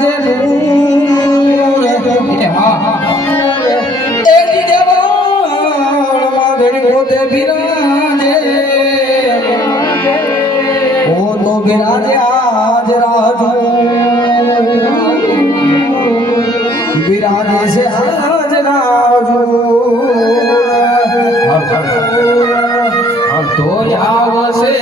બિરાજે નૂર એ દેવાળમાં ઘડી પોતે બિરાજે ઓ તો બિરાજે આજ રાજુ બિરાજે છે આજ રાજુ તો આવશે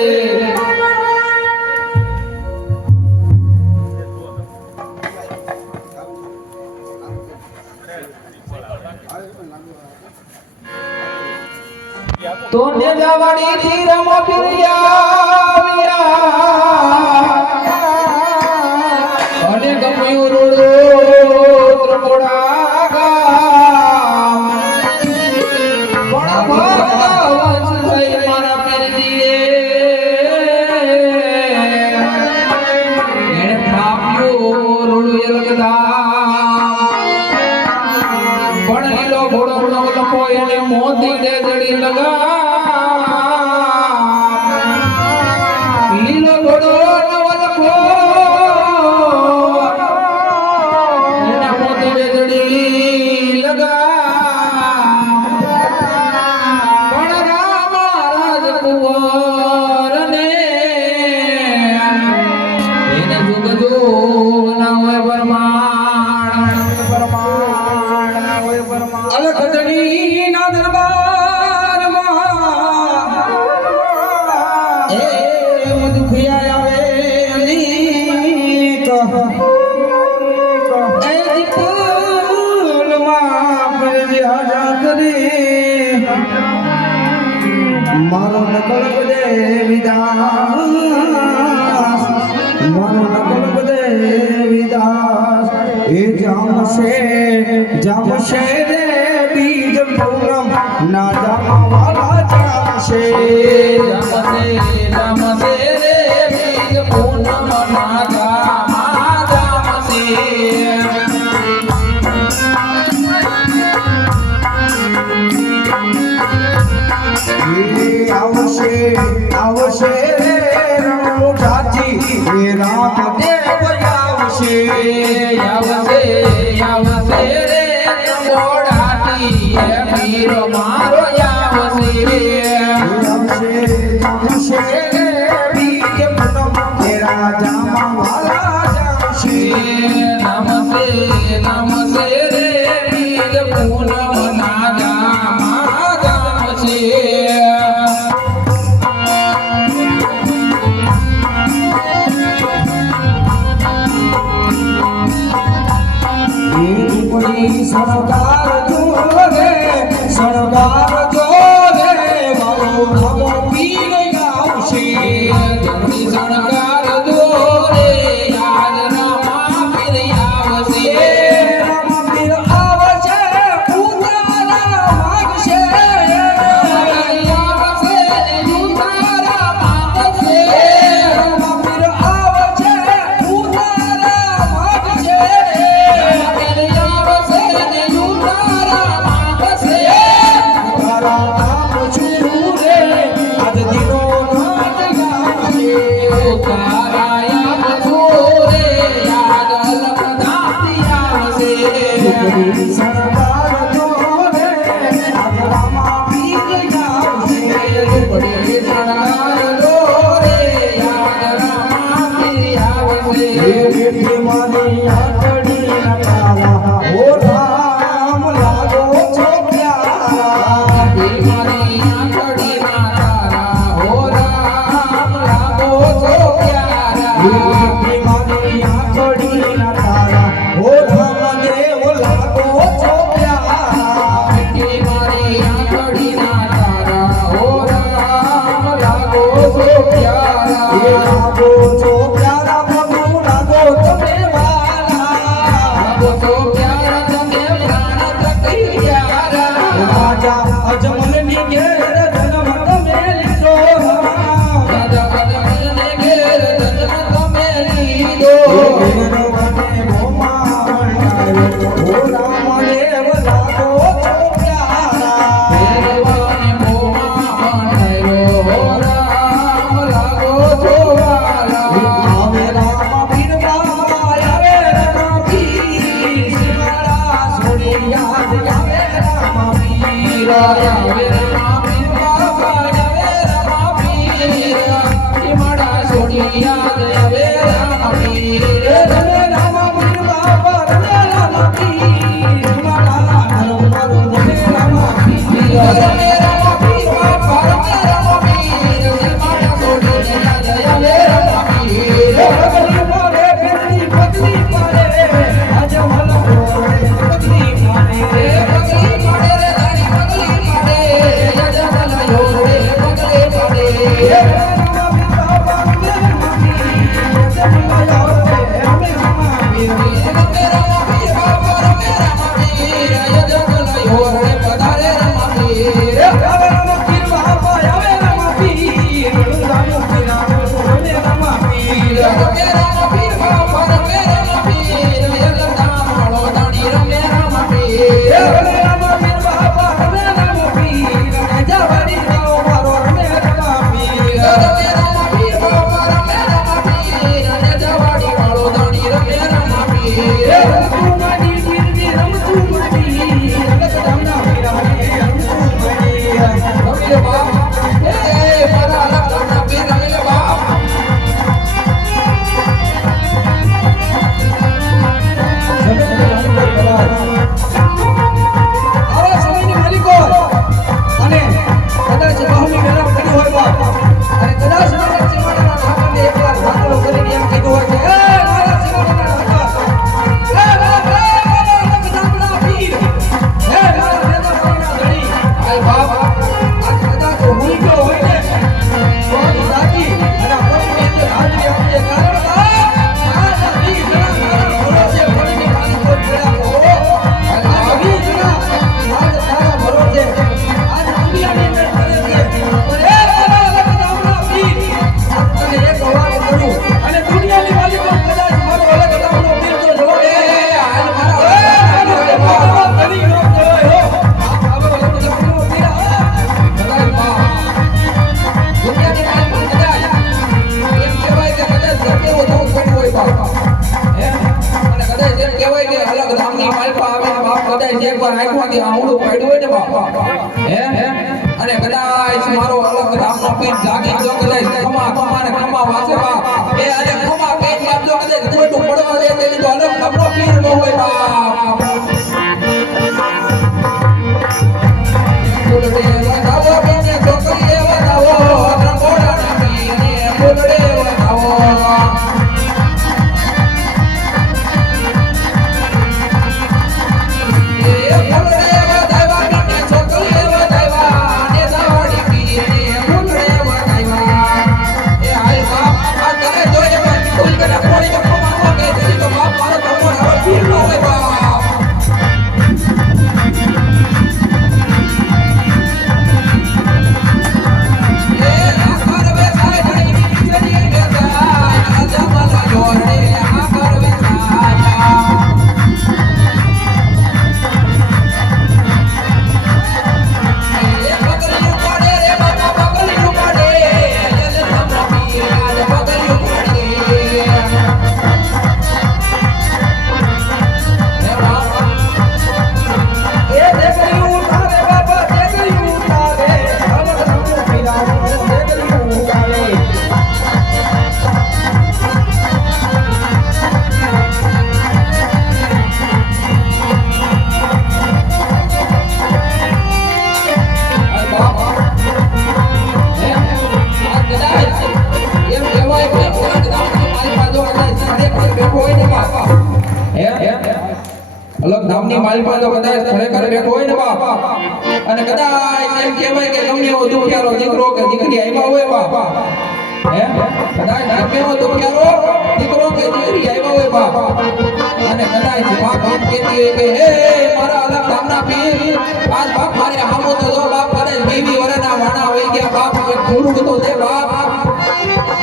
તો ને જવાડી થી રમો પિરિયા અને ગમ્યું રોડો ત્રમોડા ગામ પણ ભગવાન સઈ મારા પિરજીએ એને થાપ્યું રોડો યલગદા પણ લીલો ઘોડો લખો એને મોતી દે જડી લગા લીલો ઘોડો લખો એને મોતી દે જડી લગા પણ રામ રાજકુંવર ને એને જુગ જુગ ના હોય પરમાણ અલખ ધણી ના દરબારમાં એ મધુખિયા આવે અનેક એ દીપલમાં પરજી હાજા કરે મારો નકળ બદે વિદાસ મારો નકળ બદે વિદાસ એ જામશે રે બીજ પૂનમ ના જામવાલા જામશે રે બીજ પૂનમ ના જામશે આવશે રે રણો ચાચી રે રામ દેવ આવશે રે મોડાટી એ વીરો મારો આવશે રે બીજ પૂનમ એ રાજામાં વાલા જામશે નમસે રે બીજ પૂનમ ના જામા જામશે સરકાર જોરે મારો રામો પીર આવશે જમણી સરકાર જોરે યાદ રામા પીર આવશે રામ પીર આવશે ઉતારા માગશે ઉતારા માગશે રામ પીર આવશે ઉતારા માગશે સરકાર જોરે આજ રામા પીર આવશે સરકાર જોરે આજ રામા પીર આવશે મારી આકડી નકારા ઓ રામ લાગો છો પ્યારા મારી આકડી નકારા ઓ રામ લાગો છો પ્યારા મારી આકડી નકારા ઓ રામ દેવ લાગો છો પ્યારા મારી આકડી નકારા ઓ રામ લાગો છો પ્યારા લાગો છો પ્યારા પ્રભુ લાગો તમે વાલા રમતું માડી ગીરજી રમતું માડી અલગ ધામના પીરાને રમતું માડી રમી લે બાપ મારા અલગ ધામના પીર રમી લે બાપ આવા સમયની માલિકો અને કદાચ બહુમી મેળાપ કર્યું હોય બાપ અને કદાચ મારા ચીમાડાના ઠાકરને એકલા ધાકડો કરીને એમ કીધું હોય કે મારા ચીમાડાના ઠાકર મારા ધામના પીર મારા વેદાંતના ધણી હાલ બાપ આ કદાચ ભૂલ ગયો હોય ને તો દાદી અને આ પગની અંદર હાજરી આપીએ કારણ આ દાદી ઘણા મારા ભરોસે ભણીની માલિકો જોયા હો આ વી ઘણા આજ તારા ભરોસે આજ દુનિયાની અંદર ફરે છે પણ મારા અલગ ધામના પીર તને એક વાત કરું અને દુનિયાની માલિકો કદાચ મારો અલગ ધામનો પીર તો જોડે હાલ મારા ઘણી લોક જોયો હો આ અલગ ધામનો પીર કદાચ બાપ દુનિયાની માલિકો કદાચ એમ કહેવાય કે કદાચ કેવો તો થયું હોય બાપ અને કદાચ એમ કહેવાય કે અલગ ધામની માલિકો આવે ને બાપ કદાચ એકવાર આંખમાંથી આંગળું પાડ્યું હોય ને બાપ અને કદાચ મારો અલગ ધામનો પીર જાગી જો કદાચ ખમા ને ખમા વાસે બાપ અને ખમા પેટ બાપ જો કદાચ ખોટું પડવા દે તેની તો અલગ ધામનો પીર ન હોય બાપ બોલડે વધાવો બેને છોકરીએ વધાવો રંગોડાના પીરને બોલડે વધાવો અલગ ધામની માલિકા તો કદાચ ખરેખર બેઠો હોય ને બાપ અને કદાચ એમ કહેવાય કે ગમે એવો દુખિયારો દીકરો કે દીકરી આવ્યા હોય બાપ કદાચ ગમે એવો દુખિયારો દીકરો કે દીકરી આવ્યા હોય બાપ અને કદાચ બાપ એમ કહેતી હોય કે હે મારા અલગ ધામના પીર આજ બાપ મારે હામો તો જો બાપ કદાચ 20 વર્ષના વાણા હોય ગયા બાપ એક થોડું તો દે બાપ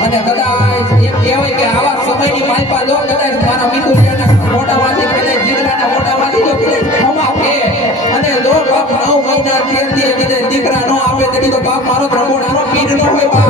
અને કદાચ એમ કહેવાય કે આવા સમયની માલિકા જો કદાચ મારા મિતુરિયાના મોટામાંથી કદાચ દીકરાના મોટામાંથી જો કદાચ ખમા કે અને જો બાપ 9 મહિના થયા કદાચ દીકરા નો આવે તેની તો બાપ મારો ત્રમોડાનો પીર ન હોય બાપ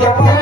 જમા